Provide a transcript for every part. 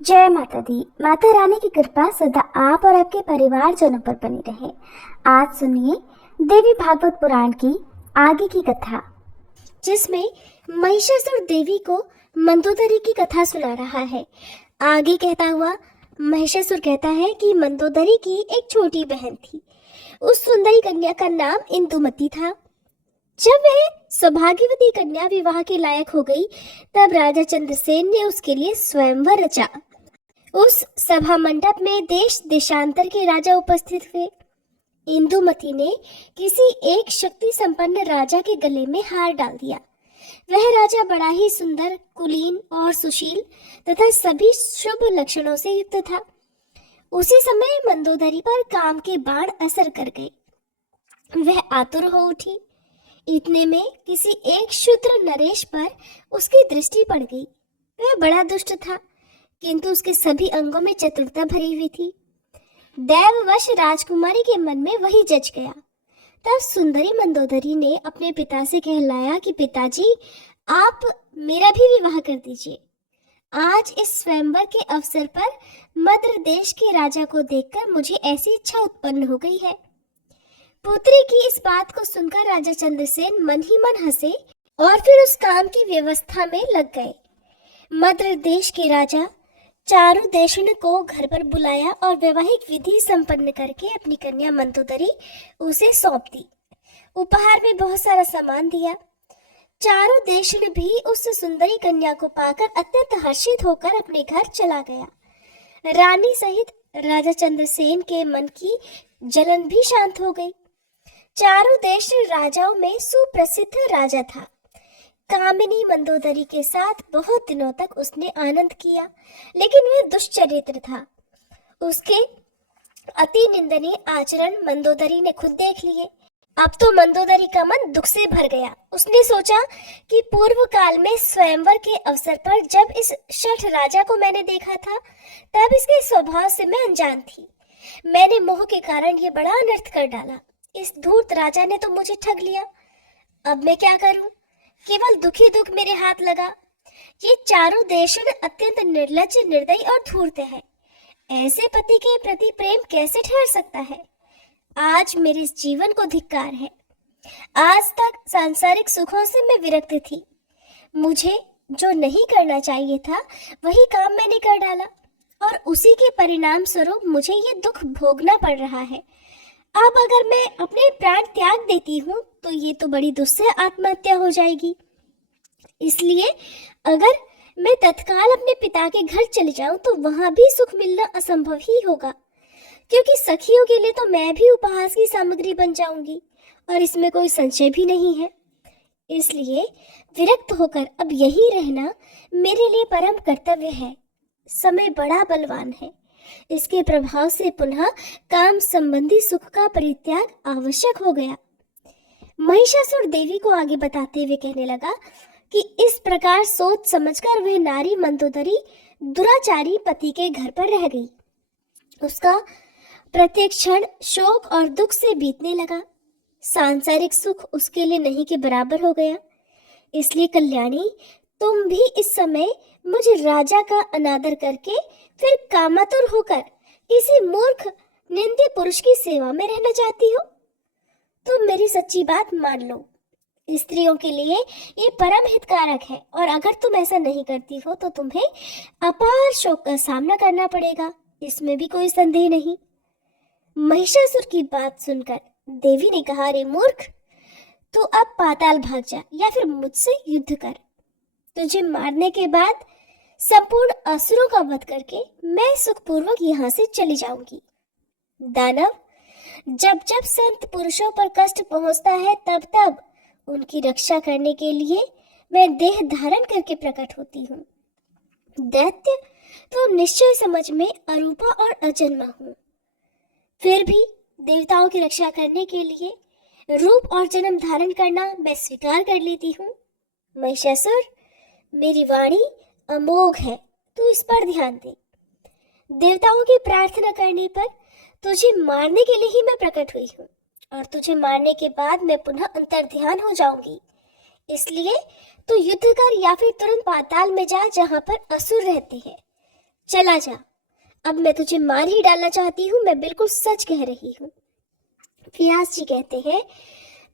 जय माता दी। माता रानी की कृपा सदा आप और आपके परिवारजनों पर बनी रहे। आज सुनिए देवी भागवत पुराण की आगे की कथा, जिसमें महिषासुर देवी को मंदोदरी की कथा सुना रहा है। आगे कहता हुआ महिषासुर कहता है कि मंदोदरी की एक छोटी बहन थी। उस सुंदरी कन्या का नाम इंदुमती था। जब वह सौभाग्यवती कन्या विवाह के लायक हो गई, तब राजा चंद्रसेन ने उसके लिए स्वयंवर रचा। उस सभा मंडप में देश देशांतर के राजा उपस्थित हुए। इंदुमती ने किसी एक शक्ति संपन्न राजा के गले में हार डाल दिया। वह राजा बड़ा ही सुंदर, कुलीन और सुशील तथा सभी शुभ लक्षणों से युक्त था। उसी समय मंदोदरी पर काम के बाण असर कर गए। वह आतुर हो उठी। इतने में किसी एक शूद्र नरेश पर उसकी दृष्टि पड़ गई। वह बड़ा दुष्ट था, किंतु उसके सभी अंगों में चतुरता भरी हुई थी। दैववश राजकुमारी के मन में वही जच गया। तब सुंदरी मंदोदरी ने अपने पिता से कहलाया कि पिताजी, आप मेरा भी विवाह कर दीजिए। आज इस स्वयंवर के अवसर पर मद्र देश के राजा को देखकर मुझे ऐसी इच्छा उत्पन्न हो गई है। पुत्री की इस बात को सुनकर राजा चंद्रसेन मन ही मन हंसे और फिर उस काम की व्यवस्था में लग गए। मद्र देश के राजा चारुदेशन को घर पर बुलाया और वैवाहिक विधि संपन्न करके अपनी कन्या मंदोदरी उसे सौंप दी। उपहार में बहुत सारा सामान दिया। चारुदेशन भी उस सुंदरी कन्या को पाकर अत्यंत हर्षित होकर अपने घर चला गया। रानी सहित राजा चंद्रसेन के मन की जलन भी शांत हो गई। चारुदेश राजाओं में सुप्रसिद्ध राजा था। कामिनी मंदोदरी के साथ बहुत दिनों तक उसने आनंद किया, लेकिन वह दुष्चरित्र था। उसके अति निंदनीय आचरण मंदोदरी ने खुद देख लिए। अब तो मंदोदरी का मन दुख से भर गया। उसने सोचा कि पूर्व काल में स्वयंवर के अवसर पर जब इस शठ राजा को मैंने देखा था, तब इसके स्वभाव से मैं अनजान थी। मैंने मोह के कारण ये बड़ा अनर्थ कर डाला। इस धूर्त राजा ने तो मुझे ठग लिया। अब मैं क्या करूं? केवल दुखी दुख मेरे हाथ लगा। ये चारुदेशन अत्यंत निर्लज्ज, निर्दयी और धूर्त है। ऐसे पति के प्रति प्रेम कैसे ठहर सकता है? आज मेरे इस जीवन को धिक्कार है। आज तक सांसारिक सुखों से मैं विरक्त थी। मुझे जो नहीं करना चाहिए था वही काम मैंने कर डाला, और उसी के परिणाम स्वरूप मुझे ये दुख भोगना पड़ रहा है। अब अगर मैं अपने प्राण त्याग देती हूँ तो ये तो बड़ी दुस्सह आत्महत्या हो जाएगी। इसलिए अगर मैं तत्काल अपने पिता के घर चले जाऊं तो वहां भी सुख मिलना असंभव ही होगा, क्योंकि सखियों के लिए तो मैं भी उपहास की सामग्री बन जाऊंगी, और इसमें कोई संशय भी नहीं है। इसलिए विरक्त होकर अब यही रहना मेरे लिए परम कर्तव्य है। समय बड़ा बलवान है। इसके प्रभाव से पुनः काम संबंधी सुख का परित्याग आवश्यक हो गया। महिषासुर देवी को आगे बताते हुए कहने लगा कि इस प्रकार सोच समझकर वह नारी मंदोदरी दुराचारी पति के घर पर रह गई। उसका प्रत्येक क्षण शोक और दुख से बीतने लगा। सांसारिक सुख उसके लिए नहीं के बराबर हो गया। इसलिए कल्याणी, तुम भी इस समय मुझे राजा का अनादर करके फिर कामातुर होकर किसी मूर्ख निंद्य पुरुष की सेवा में रहना चाहती हो? तुम मेरी सच्ची बात मान लो। स्त्रियों के लिए ये परम हितकारक है, और अगर तुम ऐसा नहीं करती हो तो तुम्हें अपार शोक का सामना करना पड़ेगा। इसमें भी कोई संदेह नहीं। महिषासुर की बात सुनकर देवी ने कहा, अरे मूर्ख, तू अब पाताल भाग जा या फिर मुझसे युद्ध कर। तुझे मारने के बाद संपूर्ण असुरों का वध करके मैं सुखपूर्वक यहाँ से चली जाऊंगी। दानव, जब जब संत पुरुषों पर कष्ट पहुंचता है तब तब उनकी रक्षा करने के लिए मैं देह धारण करके प्रकट होती हूँ। दैत्य, तो निश्चय समझ में अरूपा और अजन्मा हूँ। फिर भी देवताओं की रक्षा करने के लिए रूप और जन्म धारण करना मैं स्वीकार कर लेती हूँ। महिषासुर, मेरी वाणी अमोघ है, तू इस पर ध्यान दे। देवताओं की प्रार्थना करने पर तुझे मारने के लिए ही मैं प्रकट हुई हूँ, और तुझे मारने के बाद मैं पुनः अंतर्ध्यान हो जाऊंगी। इसलिए तू युद्ध कर या फिर तुरंत पाताल में जा जहां पर असुर रहते हैं। चला जा, अब मैं तुझे मार ही डालना चाहती हूँ, मैं बिल्कुल सच कह रही हूँ। व्यास जी कहते हैं,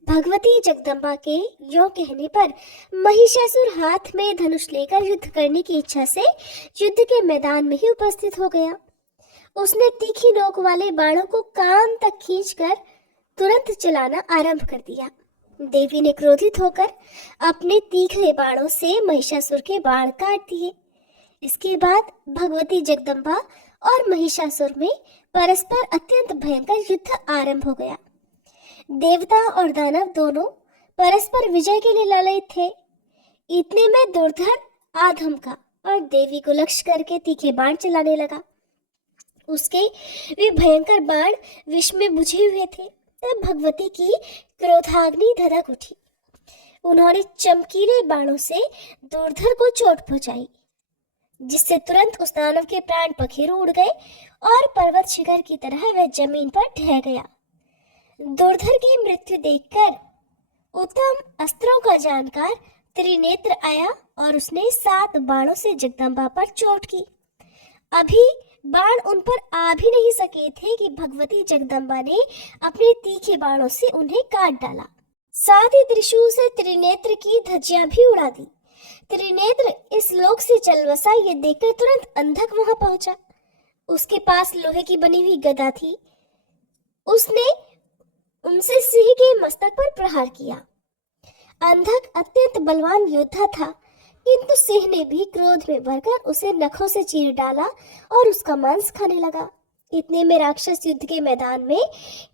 भगवती जगदम्बा के यों कहने पर महिषासुर हाथ में धनुष लेकर युद्ध करने की इच्छा से युद्ध के मैदान में ही उपस्थित हो गया। उसने तीखी नोक वाले बाणों को कान तक खींचकर तुरंत चलाना आरंभ कर दिया। देवी ने क्रोधित होकर अपने तीखे बाणों से महिषासुर के बाण काट दिए। इसके बाद भगवती जगदम्बा और महिषासुर में परस्पर अत्यंत भयंकर युद्ध आरंभ हो गया। देवता और दानव दोनों परस्पर विजय के लिए लड़ाई थे। इतने में दुर्धर आ धमका और देवी को लक्ष्य करके तीखे बाण चलाने लगा। उसके वे भयंकर बाण विष में बुझे हुए थे। तब भगवती की क्रोधाग्नि धधक उठी। उन्होंने चमकीले बाणों से दुर्धर को चोट पहुंचाई, जिससे तुरंत उस दानव के प्राण पखेरु उड़ गए और पर्वत शिखर की तरह वह जमीन पर ढह गया। दुर्धर की मृत्यु देखकर उत्तम अस्त्रों का जानकार त्रिनेत्र आया और उसने 7 बाणों से जगदम्बा पर चोट की। अभी बाण उन पर आ भी नहीं सके थे कि भगवती जगदम्बा ने अपने तीखे बाणों से उन्हें काट डाला। साथ ही त्रिशूल से त्रिनेत्र की धज्जियां भी उड़ा दी। त्रिनेत्र इस लोक से चल बसा ये देखकर तुरंत अंधक वहां पहुंचा। उसके पास लोहे की बनी हुई गदा थी। उसने उनसे सिंह के मस्तक पर प्रहार किया। अंधक अत्यंत बलवान योद्धा था, किंतु सिंह ने भी क्रोध में भरकर उसे नखों से चीर डाला और उसका मांस खाने लगा। इतने में राक्षस युद्ध के मैदान में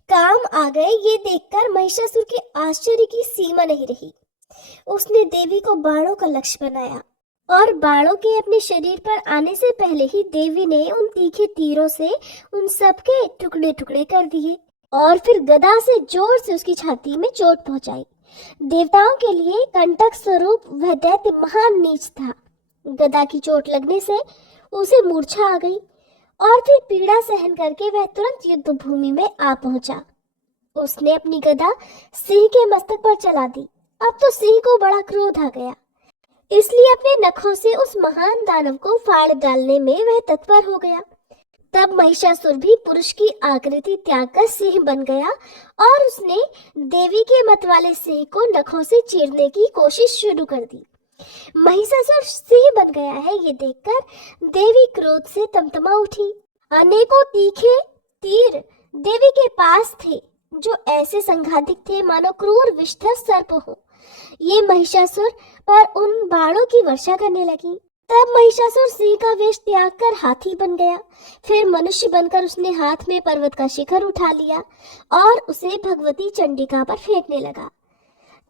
काम आ गए। ये देखकर महिषासुर के आश्चर्य की सीमा नहीं रही। उसने देवी को बाणों का लक्ष्य बनाया और बाणों के अपने शरीर पर आने से पहले ही देवी ने उन तीखे तीरों से उन सबके टुकड़े टुकड़े कर दिए और फिर गदा से जोर से उसकी छाती में चोट पहुंचाई। देवताओं के लिए कंटक स्वरूप वह दैत्य महान नीच था। गदा की चोट लगने से उसे मूर्छा आ गई और फिर पीड़ा सहन करके वह तुरंत युद्ध भूमि में आ पहुंचा। उसने अपनी गदा सिंह के मस्तक पर चला दी। अब तो सिंह को बड़ा क्रोध आ गया, इसलिए अपने नखों से उस महान दानव को फाड़ डालने में वह तत्पर हो गया। तब महिषासुर भी पुरुष की आकृति त्याग कर सिंह बन गया और उसने देवी के मत वाले सिंह को नखों से चीरने की कोशिश शुरू कर दी। महिषासुर सिंह बन गया है ये देखकर देवी क्रोध से तमतमा उठी। अनेकों तीखे तीर देवी के पास थे, जो ऐसे संघातिक थे मानो क्रूर विषधर सर्प हो। ये महिषासुर पर उन बाणों की वर्षा करने लगी। तब महिषासुर सिंह का वेश त्याग कर हाथी बन गया। फिर मनुष्य बनकर उसने हाथ में पर्वत का शिखर उठा लिया और उसे भगवती चंडिका पर फेंकने लगा।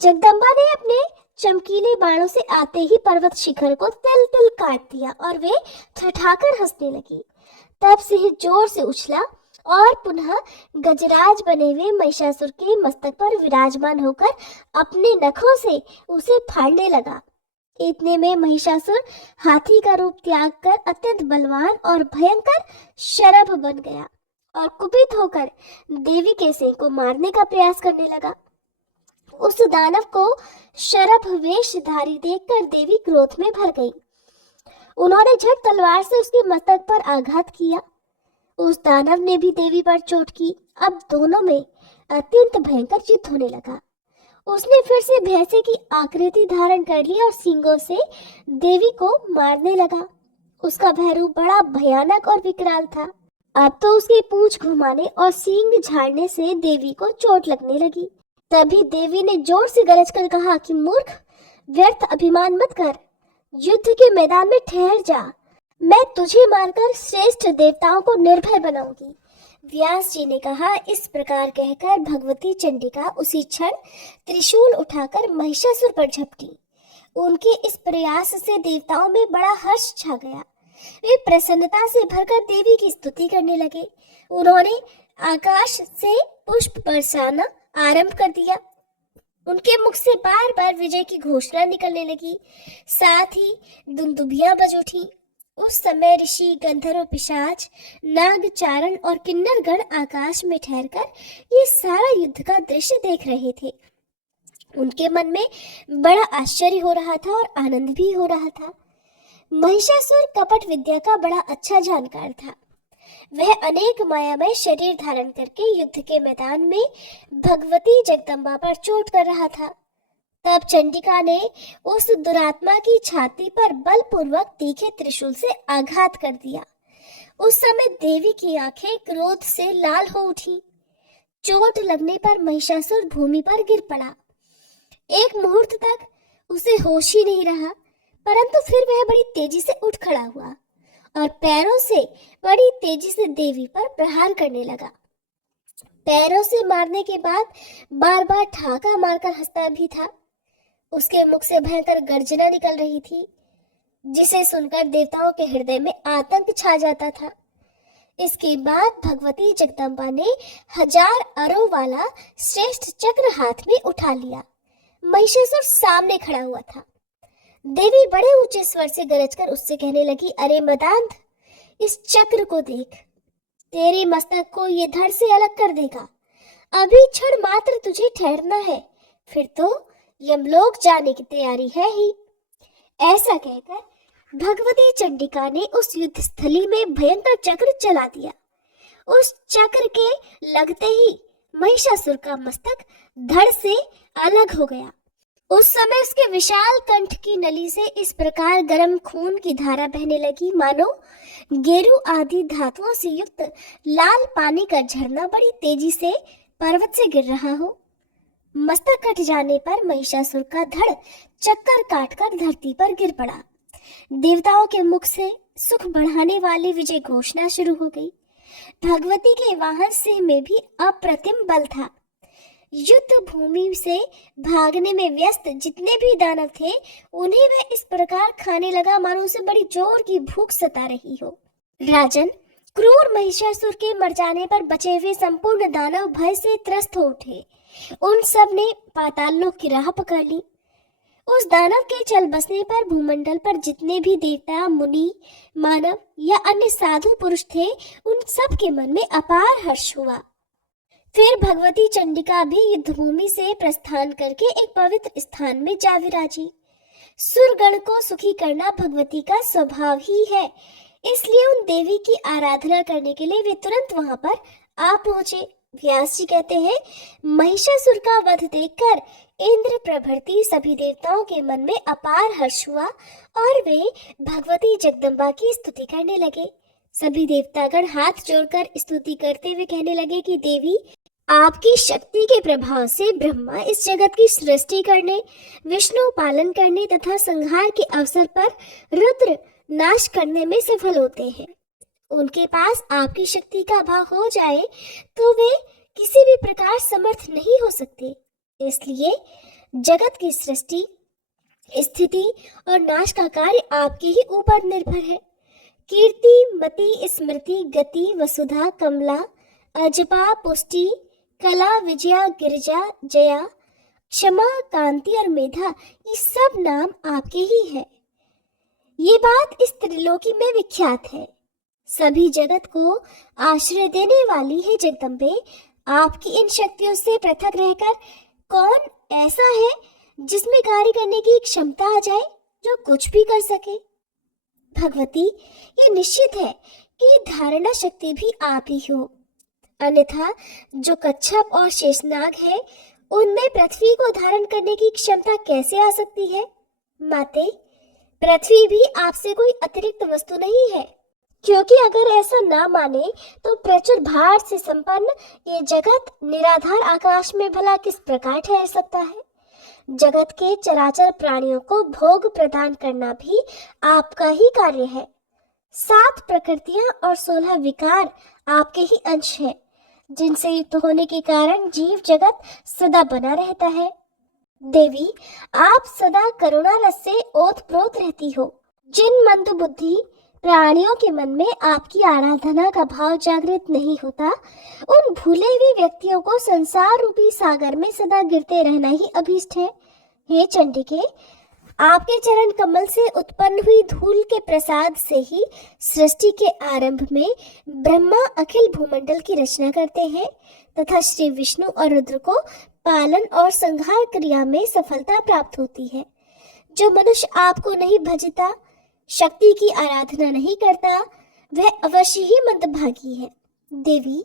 जगदम्बा ने अपने चमकीले बाणों से आते ही पर्वत शिखर को तिल तिल काट दिया और वे ठठाकर हंसने लगी। तब सिंह जोर से उछला और पुनः गजराज बने हुए महिषासुर के मस्तक पर विराजमान होकर अपने नखों से उसे फाड़ने लगा। इतने में महिषासुर हाथी का रूप त्याग कर अत्यंत बलवान और भयंकर शरभ बन गया और कुपित होकर देवी के सिंह को मारने का प्रयास करने लगा। उस दानव को शरभ वेशधारी देखकर देवी क्रोध में भर गई। उन्होंने झट तलवार से उसके मस्तक पर आघात किया। उस दानव ने भी देवी पर चोट की। अब दोनों में अत्यंत भयंकर युद्ध होने लगा। उसने फिर से भैंसे की आकृति धारण कर ली और सींगों से देवी को मारने लगा। उसका भय रूप बड़ा भयानक और विकराल था। अब तो उसकी पूंछ घुमाने और सींग झाड़ने से देवी को चोट लगने लगी। तभी देवी ने जोर से गरज कर कहा कि मूर्ख, व्यर्थ अभिमान मत कर, युद्ध के मैदान में ठहर जा। मैं तुझे मारकर श्रेष्ठ देवताओं को निर्भय बनाऊंगी। व्यास जी ने कहा। इस प्रकार कहकर भगवती चंडिका उसी क्षण त्रिशूल उठाकर महिषासुर पर झपटी। उनके इस प्रयास से देवताओं में बड़ा हर्ष छा गया। वे प्रसन्नता से भरकर देवी की स्तुति करने लगे। उन्होंने आकाश से पुष्प बरसाना आरंभ कर दिया। उनके मुख से बार बार विजय की घोषणा निकलने लगी। साथ ही दुंदुभियां बज उठी। उस समय ऋषि, गंधर्व, पिशाच, नाग, चारण और किन्नर गण आकाश में ठहरकर ये सारा युद्ध का दृश्य देख रहे थे। उनके मन में बड़ा आश्चर्य हो रहा था और आनंद भी हो रहा था। महिषासुर कपट विद्या का बड़ा अच्छा जानकार था। वह अनेक मायामय शरीर धारण करके युद्ध के मैदान में भगवती जगदम्बा पर चोट कर रहा था। तब चंडिका ने उस दुरात्मा की छाती पर बलपूर्वक तीखे त्रिशूल से आघात कर दिया। उस समय देवी की आंखें क्रोध से लाल हो उठी। चोट लगने पर महिषासुर भूमि पर गिर पड़ा। एक मुहूर्त तक उसे होश ही नहीं रहा, परंतु फिर वह बड़ी तेजी से उठ खड़ा हुआ और पैरों से बड़ी तेजी से देवी पर प्रहार करने लगा। पैरों से मारने के बाद बार बार ठाका मारकर हंसता भी था। उसके मुख से भयंकर गर्जना निकल रही थी, जिसे सुनकर देवताओं के हृदय में आतंक छा जाता था। इसके बाद भगवती जगदम्बा ने 1000 अरों वाला श्रेष्ठ चक्र हाथ में उठा लिया। महिषासुर सामने खड़ा हुआ था। देवी बड़े ऊंचे स्वर से गरजकर उससे कहने लगी, अरे मदांध, इस चक्र को देख, तेरे मस्तक को ये धड़ से अलग कर देगा। अभी क्षण मात्र तुझे ठहरना है, फिर तो यमलोक जाने की तैयारी है ही। ऐसा कहकर भगवती चंडिका ने उस युद्ध स्थली में भयंकर चक्र चला दिया। उस चक्र के लगते ही महिषासुर का मस्तक धड़ से अलग हो गया। उस समय उसके विशाल कंठ की नली से इस प्रकार गर्म खून की धारा बहने लगी, मानो गेरू आदि धातुओं से युक्त लाल पानी का झरना बड़ी तेजी से पर्वत से गिर रहा हो। मस्तक कट जाने पर महिषासुर का धड़ चक्कर काटकर धरती पर गिर पड़ा। देवताओं के मुख से सुख बढ़ाने वाली विजय घोषणा शुरू हो गई। भगवती के वाहन सिंह में भी अप्रतिम बल था। युद्ध भूमि से भागने में व्यस्त जितने भी दानव थे, उन्हें वह इस प्रकार खाने लगा मानो उसे बड़ी जोर की भूख सता रही हो। राजन, क्रूर महिषासुर के मर जाने पर बचे हुए संपूर्ण दानव भय से त्रस्त हो उठे। उन सब ने पाताल लोक की राह पकड़ ली। उस दानव के चल बसने पर भूमंडल पर जितने भी देवता, मुनि, मानव या अन्य साधु पुरुष थे, उन सब के मन में अपार हर्ष हुआ। फिर भगवती चंडिका भी युद्ध भूमि से प्रस्थान करके एक पवित्र स्थान में जा विराजी। सुरगण को सुखी करना भगवती का स्वभाव ही है, इसलिए उन देवी की आराधना करने के लिए वे तुरंत वहां पर आ पहुंचे। व्यास जी कहते हैं, महिषासुर का वध देखकर इंद्र प्रभृति सभी देवताओं के मन में अपार हर्ष हुआ और वे भगवती जगदम्बा की स्तुति करने लगे। सभी देवतागण हाथ जोड़कर स्तुति करते हुए कहने लगे कि देवी, आपकी शक्ति के प्रभाव से ब्रह्मा इस जगत की सृष्टि करने, विष्णु पालन करने तथा संहार के अवसर पर रुद्र नाश करने में सफल होते हैं। उनके पास आपकी शक्ति का अभाव हो जाए तो वे किसी भी प्रकार समर्थ नहीं हो सकते। इसलिए जगत की सृष्टि, स्थिति और नाश का कार्य आपके ही ऊपर निर्भर है। कीर्ति, मति, स्मृति, गति, वसुधा, कमला, अजपा, पुष्टि, कला, विजया, गिरिजा, जया, क्षमा, कांति और मेधा, ये सब नाम आपके ही है। ये बात इस त्रिलोकी में विख्यात है। सभी जगत को आश्रय देने वाली है जगदम्बे। आपकी इन शक्तियों से पृथक रहकर कौन ऐसा है जिसमें कार्य करने की क्षमता आ जाए, जो कुछ भी कर सके? भगवती, ये निश्चित है कि धारणा शक्ति भी आप ही हो, अन्यथा जो कच्छप और शेषनाग है, उनमें पृथ्वी को धारण करने की क्षमता कैसे आ सकती है? माते, पृथ्वी भी आपसे कोई अतिरिक्त वस्तु नहीं है, क्योंकि अगर ऐसा ना माने तो प्रचुर भार से संपन्न ये जगत निराधार आकाश में भला किस प्रकार ठहर सकता है? जगत के चराचर प्राणियों को भोग प्रदान करना भी आपका ही कार्य है। 7 प्रकृतियां और 16 विकार आपके ही अंश हैं, जिनसे युक्त होने के कारण जीव जगत सदा बना रहता है। देवी, आप सदा करुणा रस से ओतप्रोत रहती हो। जिन मंदबुद्धि प्राणियों के मन में आपकी आराधना का भाव जागृत नहीं होता, उन भूले हुए व्यक्तियों को संसार रूपी सागर में सदा गिरते रहना ही अभीष्ट है। हे चंडिके, आपके चरण कमल से उत्पन्न हुई धूल के प्रसाद से ही सृष्टि के आरंभ में ब्रह्मा अखिल भूमंडल की रचना करते हैं तथा श्री विष्णु और रुद्र को पालन और संहार क्रिया में सफलता प्राप्त होती है। जो मनुष्य आपको नहीं भजता, शक्ति की आराधना नहीं करता वह अवश्य ही मंदभागी है। देवी,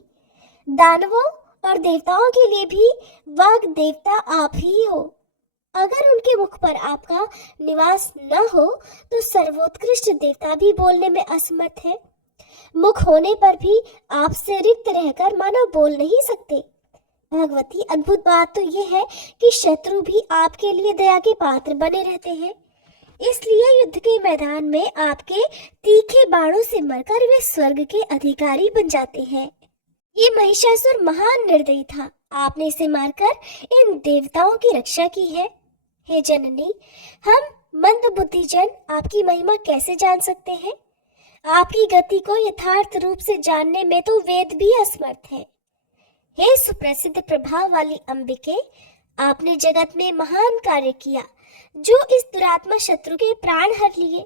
दानवों और देवताओं के लिए भी वाग देवता आप ही हो। अगर उनके मुख पर आपका निवास न हो तो सर्वोत्कृष्ट देवता भी बोलने में असमर्थ है। मुख होने पर भी आपसे रिक्त रहकर मानव बोल नहीं सकते। भगवती, अद्भुत बात तो ये है कि शत्रु भी आपके लिए दया के पात्र बने रहते हैं। इसलिए युद्ध के मैदान में आपके तीखे बाणों से मरकर वे स्वर्ग के अधिकारी बन जाते हैं। ये महिषासुर महान निर्दयी था, आपने इसे मारकर इन देवताओं की रक्षा की है। हे जननी, हम मंद बुद्धि जन आपकी महिमा कैसे जान सकते हैं? आपकी गति को यथार्थ रूप से जानने में तो वेद भी असमर्थ है। हे सुप्रसिद्ध प्रभाव वाली अंबिके, आपने जगत में महान कार्य किया जो इस दुरात्मा शत्रु के प्राण हर लिए।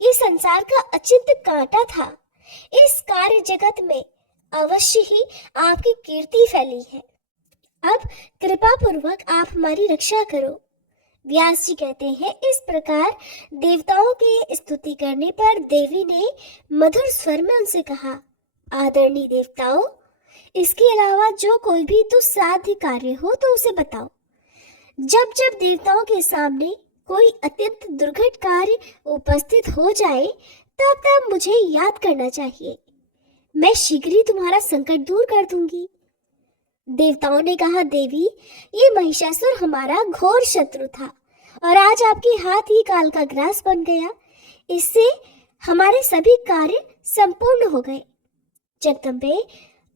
ये संसार का अचिंत्य कांटा था। इस कार्य जगत में अवश्य ही आपकी कीर्ति फैली है। अब कृपा पूर्वक आप हमारी रक्षा करो। व्यास जी कहते हैं, इस प्रकार देवताओं के स्तुति करने पर देवी ने मधुर स्वर में उनसे कहा, आदरणीय देवताओं, इसके अलावा जो कोई भी दुस्साध्य कार्य हो तो उसे बताओ। जब जब देवताओं के सामने कोई अत्यंत दुर्घट कार्य उपस्थित हो जाए तब तब मुझे याद करना चाहिए। मैं शीघ्र ही तुम्हारा संकट दूर कर दूंगी। देवताओं ने कहा, देवी, ये महिषासुर हमारा घोर शत्रु था और आज आपके हाथ ही काल का ग्रास बन गया। इससे हमारे सभी कार्य संपूर्ण हो गए। जगदम्बे,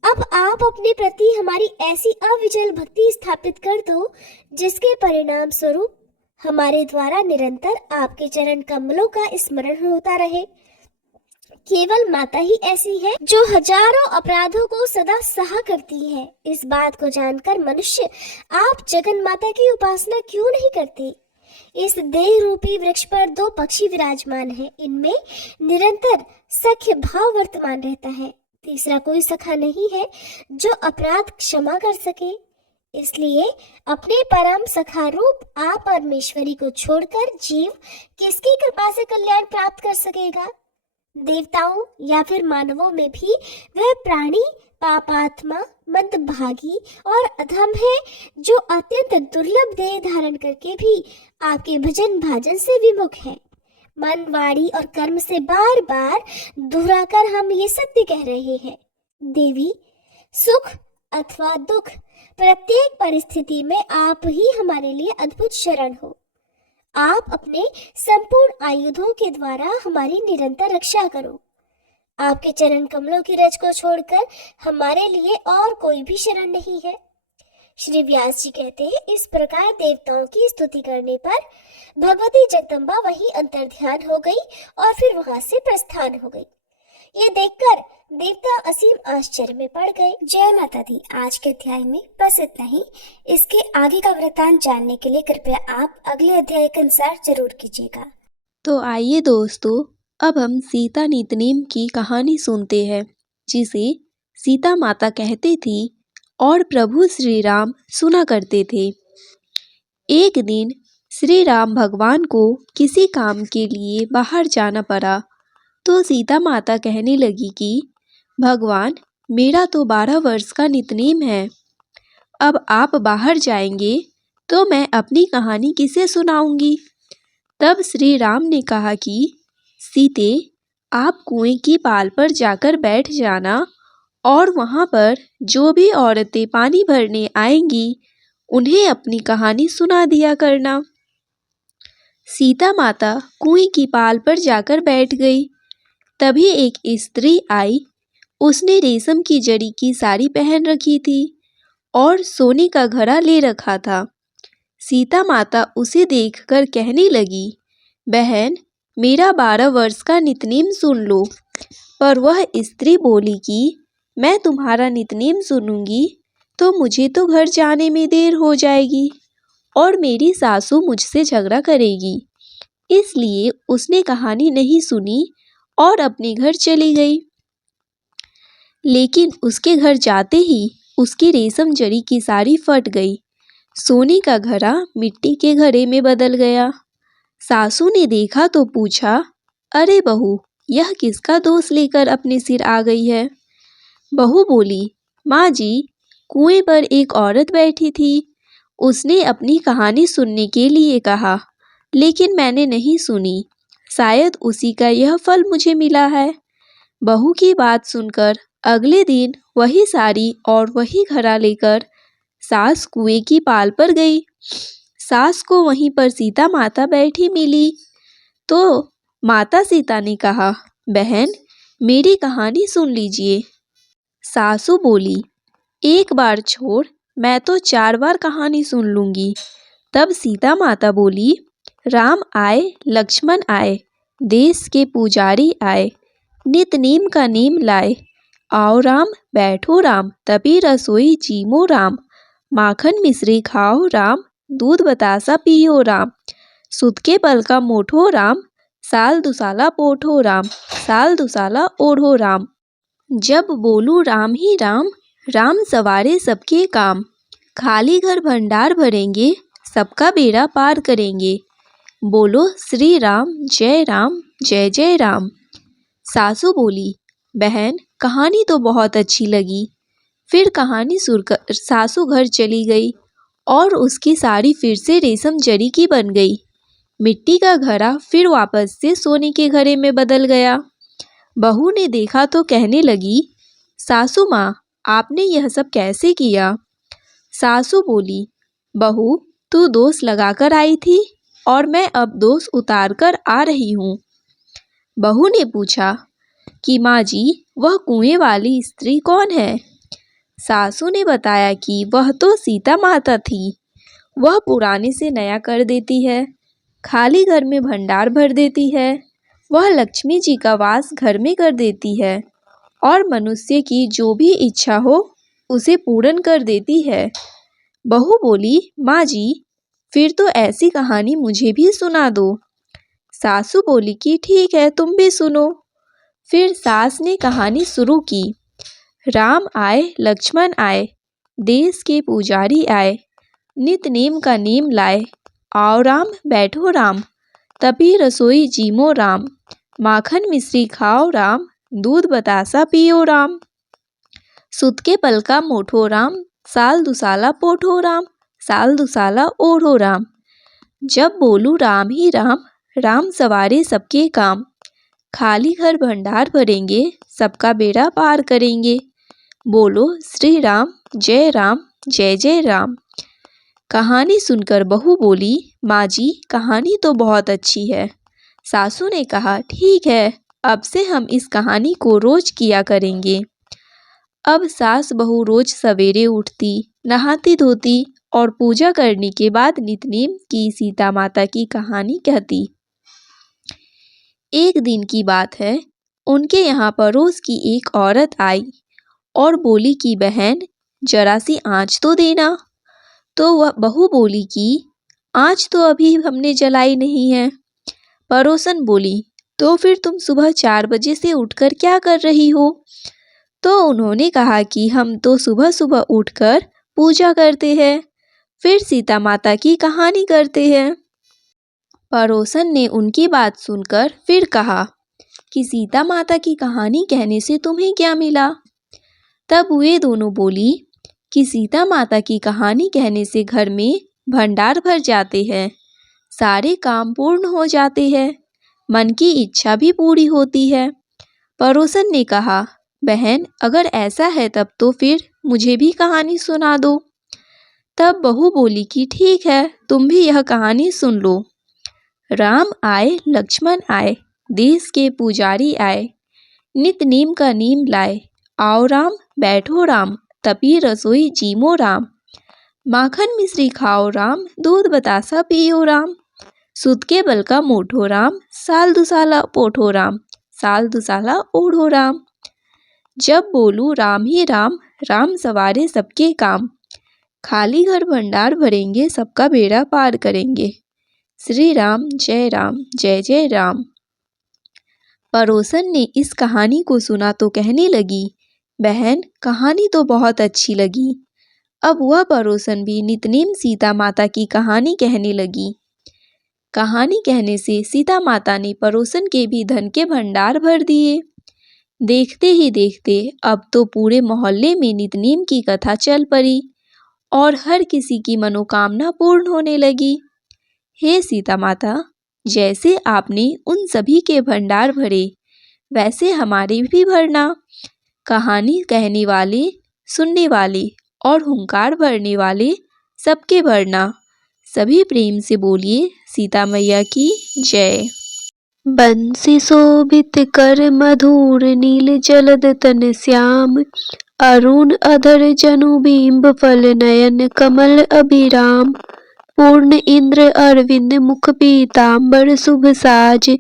अब आप अपने प्रति हमारी ऐसी अविचल भक्ति स्थापित कर दो जिसके परिणाम स्वरूप हमारे द्वारा निरंतर आपके चरण कमलों का स्मरण होता रहे। केवल माता ही ऐसी है जो हजारों अपराधों को सदा सहा करती है। इस बात को जानकर मनुष्य आप जगन माता की उपासना क्यों नहीं करते? इस देह रूपी वृक्ष पर दो पक्षी विराजमान हैं। इनमें निरंतर सख्य भाव वर्तमान रहता है। तीसरा कोई सखा नहीं है जो अपराध क्षमा कर सके। इसलिए अपने परम सखा रूप आप परमेश्वरी को छोड़कर जीव किसकी कृपा से कल्याण प्राप्त कर सकेगा? देवताओं या फिर मानवों में भी वह प्राणी पापात्मा, मंदभागी और अधम है जो अत्यंत दुर्लभ देह धारण करके भी आपके भजन भाजन से विमुख है। मन, वाणी और कर्म से बार बार दोहराकर हम ये सत्य कह रहे हैं। देवी, सुख अथवा दुख प्रत्येक परिस्थिति में आप ही हमारे लिए अद्भुत शरण हो। आप अपने संपूर्ण आयुधों के द्वारा हमारी निरंतर रक्षा करो। आपके चरण कमलों की रज को छोड़कर हमारे लिए और कोई भी शरण नहीं है। श्री व्यास जी कहते हैं, इस प्रकार देवताओं की स्तुति करने पर भगवती जगदम्बा वहीं अंतर्ध्यान हो गई और फिर वहां से प्रस्थान हो गई। ये देखकर देवता असीम आश्चर्य में पड़ गए। जय माता दी। आज के अध्याय में बस इतना ही। इसके आगे का वृत्तांत जानने के लिए कृपया आप अगले अध्याय के अनुसार जरूर कीजिएगा। तो आइए दोस्तों, अब हम सीता नितनेम की कहानी सुनते हैं, जिसे सीता माता कहती थी और प्रभु श्री राम सुना करते थे। एक दिन श्री राम भगवान को किसी काम के लिए बाहर जाना पड़ा, तो सीता माता कहने लगी कि भगवान, मेरा तो 12 वर्ष का नितनेम है। अब आप बाहर जाएंगे तो मैं अपनी कहानी किसे सुनाऊंगी? तब श्री राम ने कहा कि सीते, आप कुएं की पाल पर जाकर बैठ जाना और वहाँ पर जो भी औरतें पानी भरने आएंगी उन्हें अपनी कहानी सुना दिया करना। सीता माता कुएं की पाल पर जाकर बैठ गई। तभी एक स्त्री आई। उसने रेशम की जड़ी की साड़ी पहन रखी थी और सोने का घड़ा ले रखा था। सीता माता उसे देखकर कहने लगी, बहन, मेरा 12 वर्ष का नितनेम सुन लो। पर वह स्त्री बोली कि मैं तुम्हारा नितनेम सुनूंगी तो मुझे तो घर जाने में देर हो जाएगी और मेरी सासू मुझसे झगड़ा करेगी। इसलिए उसने कहानी नहीं सुनी और अपने घर चली गई। लेकिन उसके घर जाते ही उसकी रेशम जड़ी की साड़ी फट गई। सोने का घड़ा मिट्टी के घड़े में बदल गया। सासू ने देखा तो पूछा, अरे बहू, यह किसका दोष लेकर अपने सिर आ गई है? बहू बोली, माँ जी, कुएं पर एक औरत बैठी थी। उसने अपनी कहानी सुनने के लिए कहा, लेकिन मैंने नहीं सुनी। शायद उसी का यह फल मुझे मिला है। बहू की बात सुनकर अगले दिन वही साड़ी और वही घड़ा लेकर सास कुएं की पाल पर गई। सास को वहीं पर सीता माता बैठी मिली तो माता सीता ने कहा, बहन, मेरी कहानी सुन लीजिए। सासू बोली, एक बार छोड़, मैं तो 4 बार कहानी सुन लूंगी। तब सीता माता बोली, राम आए, लक्ष्मण आए, देश के पुजारी आए, नित नीम का नीम लाए। आओ राम, बैठो राम, तभी रसोई जीमो राम। माखन मिश्री खाओ राम, दूध बतासा पियो राम। सुत के पल का मोठो राम, साल दुसाला पोठो राम, साल दुसाला ओढ़ो राम। जब बोलू राम ही राम, राम सवारे सबके काम। खाली घर भंडार भरेंगे, सबका बेड़ा पार करेंगे। बोलो श्री राम, जय राम, जय जय राम। सासू बोली, बहन, कहानी तो बहुत अच्छी लगी। फिर कहानी सुनकर सासू घर चली गई और उसकी साड़ी फिर से रेशम जरी की बन गई। मिट्टी का घड़ा फिर वापस से सोने के घड़े में बदल गया। बहू ने देखा तो कहने लगी, सासू माँ, आपने यह सब कैसे किया? सासू बोली, बहू, तू दोष लगाकर आई थी और मैं अब दोष उतार कर आ रही हूँ। बहू ने पूछा कि माँ जी, वह कुएं वाली स्त्री कौन है? सासू ने बताया कि वह तो सीता माता थी। वह पुराने से नया कर देती है, खाली घर में भंडार भर देती है। वह लक्ष्मी जी का वास घर में कर देती है और मनुष्य की जो भी इच्छा हो उसे पूर्ण कर देती है। बहू बोली, माँ जी, फिर तो ऐसी कहानी मुझे भी सुना दो। सासू बोली कि ठीक है, तुम भी सुनो। फिर सास ने कहानी शुरू की। राम आए, लक्ष्मण आए, देश के पुजारी आए, नित नीम का नीम लाए। आओ राम, बैठो राम, तभी रसोई जीमो राम। माखन मिश्री खाओ राम, दूध बतासा पियो राम। सुत के पल का मोठो राम, साल दुसाला पोठो राम, साल दुसाला ओढ़ो राम। जब बोलू राम ही राम, राम सवारे सबके काम। खाली घर भंडार भरेंगे, सबका बेड़ा पार करेंगे। बोलो श्री राम, जय राम, जय जय राम। कहानी सुनकर बहू बोली, माँ जी, कहानी तो बहुत अच्छी है। सासू ने कहा, ठीक है, अब से हम इस कहानी को रोज किया करेंगे। अब सास बहू रोज सवेरे उठती, नहाती धोती और पूजा करने के बाद नितनेम की सीता माता की कहानी कहती। एक दिन की बात है, उनके यहाँ पड़ोस की एक औरत आई और बोली कि बहन, जरा सी आँच तो देना। तो वह बहू बोली कि आँच तो अभी हमने जलाई नहीं है। पड़ोसन बोली, तो फिर तुम सुबह 4 बजे से उठकर क्या कर रही हो? तो उन्होंने कहा कि हम तो सुबह सुबह उठकर पूजा करते हैं, फिर सीता माता की कहानी करते हैं। पड़ोसन ने उनकी बात सुनकर फिर कहा कि सीता माता की कहानी कहने से तुम्हें क्या मिला? तब वे दोनों बोली कि सीता माता की कहानी कहने से घर में भंडार भर जाते हैं, सारे काम पूर्ण हो जाते हैं, मन की इच्छा भी पूरी होती है। पड़ोसन ने कहा, बहन, अगर ऐसा है तब तो फिर मुझे भी कहानी सुना दो। तब बहू बोली कि ठीक है, तुम भी यह कहानी सुन लो। राम आए, लक्ष्मण आए, देश के पुजारी आए, नित नीम का नीम लाए। आओ राम, बैठो राम, तभी रसोई जीमो राम। माखन मिश्री खाओ राम, दूध बतासा पियो राम। सुत के बल का मोठो राम, साल दुसाला पोठो राम, साल दुसाला ओढ़ो राम। जब बोलू राम ही राम, राम सवारे सबके काम। खाली घर भंडार भरेंगे, सबका बेड़ा पार करेंगे। श्री राम, जय राम, जय जय राम। पड़ोसन ने इस कहानी को सुना तो कहने लगी, बहन, कहानी तो बहुत अच्छी लगी। अब वह पड़ोसन भी नितनेम सीता माता की कहानी कहने लगी। कहानी कहने से सीता माता ने पड़ोसन के भी धन के भंडार भर दिए। देखते ही देखते अब तो पूरे मोहल्ले में नितनेम की कथा चल पड़ी और हर किसी की मनोकामना पूर्ण होने लगी। हे सीता माता, जैसे आपने उन सभी के भंडार भरे, वैसे हमारे भी भरना। कहानी कहने वाले, सुनने वाले और हुंकार भरने वाले सबके भरना। सभी प्रेम से बोलिए सीता मैया की जय। बंसी शोभित कर मधुर नील जलद तन श्याम, अरुण अधर जनु बिंब फल नयन कमल अभिराम, पूर्ण इंद्र अरविंद मुख पीतांबर शुभ साज,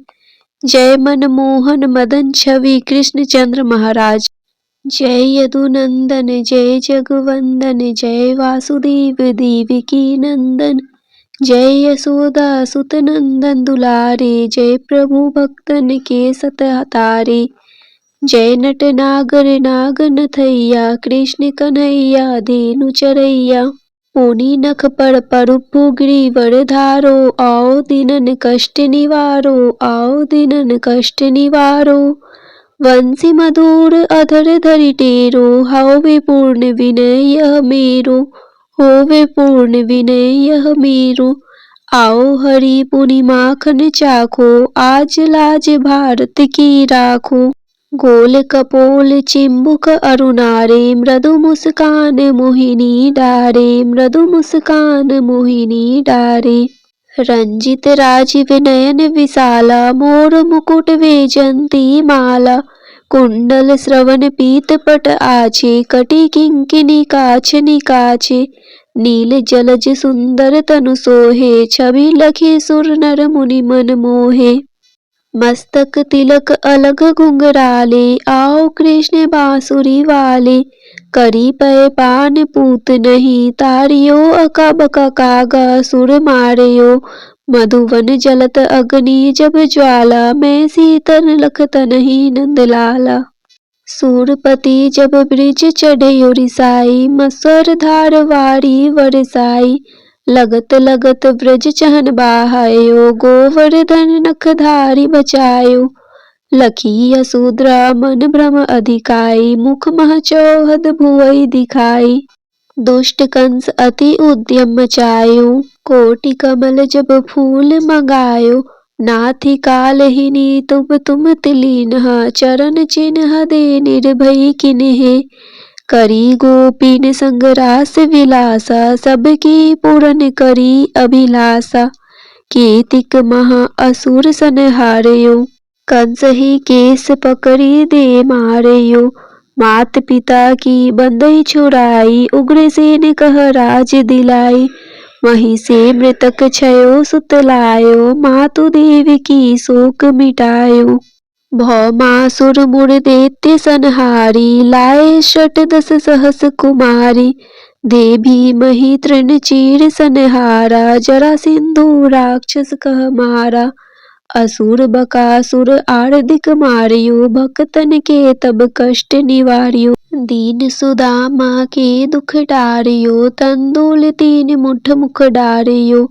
जय मनमोहन मदन छवि कृष्ण चंद्र महाराज। जय यदुनंदन जय जगवंदन, जय वासुदेव देवकी नंदन, जय यशोदा सुत नंदन दुलारे, जय प्रभु भक्तन के सतहतारे, जय नट नागर नागन थैया, कृष्ण कन्हैया धेनु चरैया, पुनि नख पर परुपु गिरिवर धारो, आओ दीनन कष्ट निवारो, आओ दीनन कष्ट निवारो, वंशी मधुर अधर धरि टेरो, होवे पूर्ण विनय यह मेरो, होवे पूर्ण विनय यह मेरो, आओ हरि पुनि माखन चाखो, आज लाज भारत की राखो, गोल कपोल चिंबुक अरुणारे, मृदु मुस्कान मोहिनी डारे, मृदु मुस्कान मोहिनी डारे, रंजित राजीव नयन विशाला, मोर मुकुट वैजंती माला, कुंडल श्रवण पीत पट आछे, कटि किंकिनी काछ निकाछे, नील जलज सुंदर तनु सोहे, छवि लखी सुर नर मुनि मन मोहे, मस्तक तिलक अलग घुंघराले, आओ कृष्ण बांसुरी वाले, करी पय पान पूत नहीं, तारियो अकबका कागा सुर मारियो, मधुवन जलत अग्नि जब ज्वाला, मैं सीतन लखत नहीं नंदलाला, सूरपति जब ब्रिज चढ़े रिसाई, मसर धार वारी वरसाई, लगत लगत ब्रज चहन बाहायो, गोवर्धन नखधारी बचायो, लखी यशोधरा मन भ्रम अधिकाई, मुख मह चौहद भुवई दिखाई, दुष्ट कंस अति उद्यम मचायो, कोटि कमल जब फूल मंगायो, नाथि कालहिनी तुम तिलीनहा, चरण चिन्ह दे निर्भय किन्हे, करी गोपीन संग रास विलासा, सबकी पूरन करी अभिलाषा, कीतिक महा असुर संहारयो, कंस ही केस पकड़ी दे मारयो, मात पिता की बंदई छुड़ाई, उग्रसेन कह राज दिलाई, वहीं से मृतक छयो सुत लायो, मातु देव की शोक मिटायो, भौमासुर मुर दैत्य संहारी, लाए शत दस सहस कुमारी, देवी मही तृण चीर संहारा, जरा सिंधु राक्षस कह मारा, असुर बकासुर आर्दिक मारियो, भक्तन के तब कष्ट निवारियो, दीन सुदामा के दुख डारियो, तंदुल तीन मुठ मुख डारियो,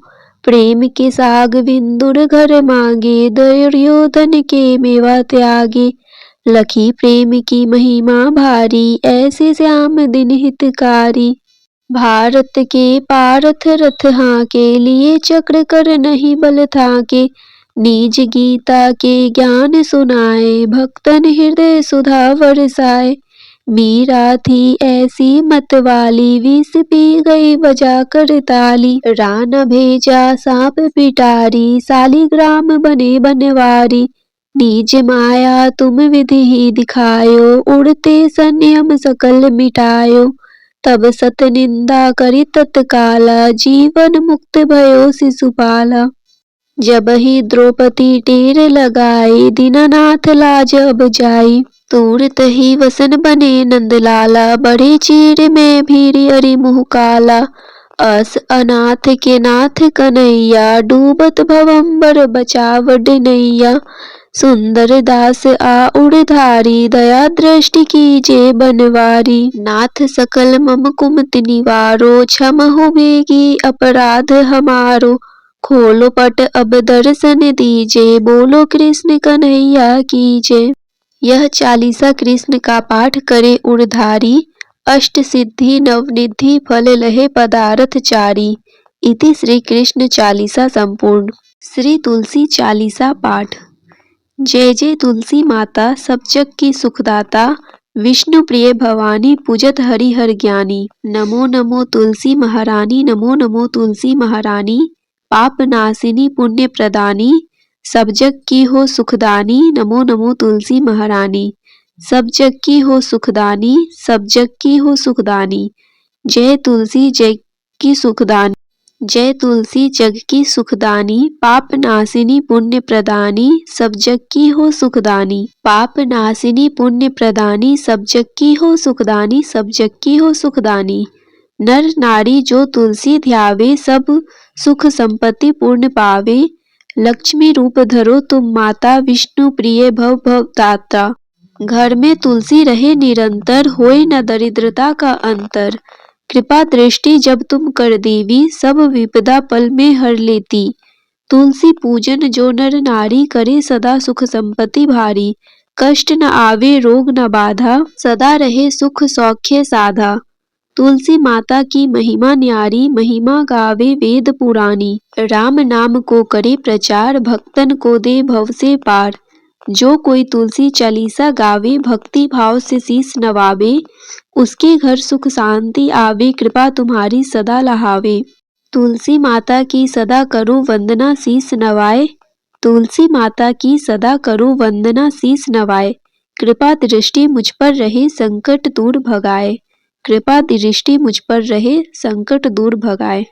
प्रेम के साग विंदुर घर मांगे, दुर्योधन के मेवा त्यागे, लखी प्रेम की महिमा भारी, ऐसे श्याम दिन हितकारी, भारत के पारथ रथ हाके, लिए चक्र कर नहीं बल थाके, निज गीता के ज्ञान सुनाए, भक्तन हृदय सुधा बरसाए, मीरा थी ऐसी मत वाली, विष पी गई बजा कर ताली, रान भेजा सांप पिटारी, सालिग्राम बने बनवारी, निज माया तुम विधि ही दिखायो, उड़ते संयम सकल मिटायो, तब सत निंदा करी तत्काला, जीवन मुक्त भयो शिशुपाला, जब ही द्रौपदी टेर लगाई, दीनानाथ लाज अब जाई, तुरत ही वसन बने नंदलाला, बड़े चीर में भीरी अरि मुँह काला, अस अनाथ के नाथ कन्हैया, डूबत भवंबर बचावड नैया, सुंदर दास आ उड़धारी, दया दृष्टि कीजे बनवारी, नाथ सकल मम कुमति निवारो, क्षम हो बेगी अपराध हमारो, खोलो पट अब दर्शन दीजे, बोलो कृष्ण कन्हैया कीजे। यह चालीसा कृष्ण का पाठ करे उरधारी, अष्ट सिद्धि नवनिधि फल लहे पदारथ चारी। इति श्री कृष्ण चालीसा संपूर्ण। श्री तुलसी चालीसा पाठ। जय जय तुलसी माता सब जग की सुखदाता, विष्णु प्रिय भवानी पूजत हरि हर ज्ञानी। नमो नमो तुलसी महारानी, नमो नमो तुलसी महारानी, पाप नाशिनी पुण्य प्रदानी, सब जग की हो सुखदानी। नमो नमो तुलसी महारानी, सब जग की हो सुखदानी, सब जग की हो सुखदानी। जय तुलसी जग की सुखदानी, जय तुलसी जग की सुखदानी, पाप नाशिनी पुण्य प्रदानी, सब जग की हो सुखदानी। पाप नाशिनी पुण्य प्रदानी, सब जग की हो सुखदानी, सब जग की हो सुखदानी। नर नारी जो तुलसी ध्यावे, सब सुख संपत्ति पूर्ण पावे। लक्ष्मी रूप धरो तुम माता, विष्णु प्रिय भव भव दाता। घर में तुलसी रहे निरंतर, होए न दरिद्रता का अंतर। कृपा दृष्टि जब तुम कर देवी, सब विपदा पल में हर लेती। तुलसी पूजन जो नर नारी, करे सदा सुख संपत्ति भारी। कष्ट न आवे रोग न बाधा, सदा रहे सुख सौख्य साधा। तुलसी माता की महिमा न्यारी, महिमा गावे वेद पुरानी। राम नाम को करे प्रचार, भक्तन को दे भव से पार। जो कोई तुलसी चालीसा गावे, भक्ति भाव से शीस नवावे। उसके घर सुख शांति आवे, कृपा तुम्हारी सदा लहावे। तुलसी माता की सदा करो वंदना शीस नवाए। तुलसी माता की सदा करो वंदना शीस नवाए। कृपा दृष्टि मुझ पर रहे, संकट दूर भगाए। कृपा दृष्टि मुझ पर रहे, संकट दूर भगाए।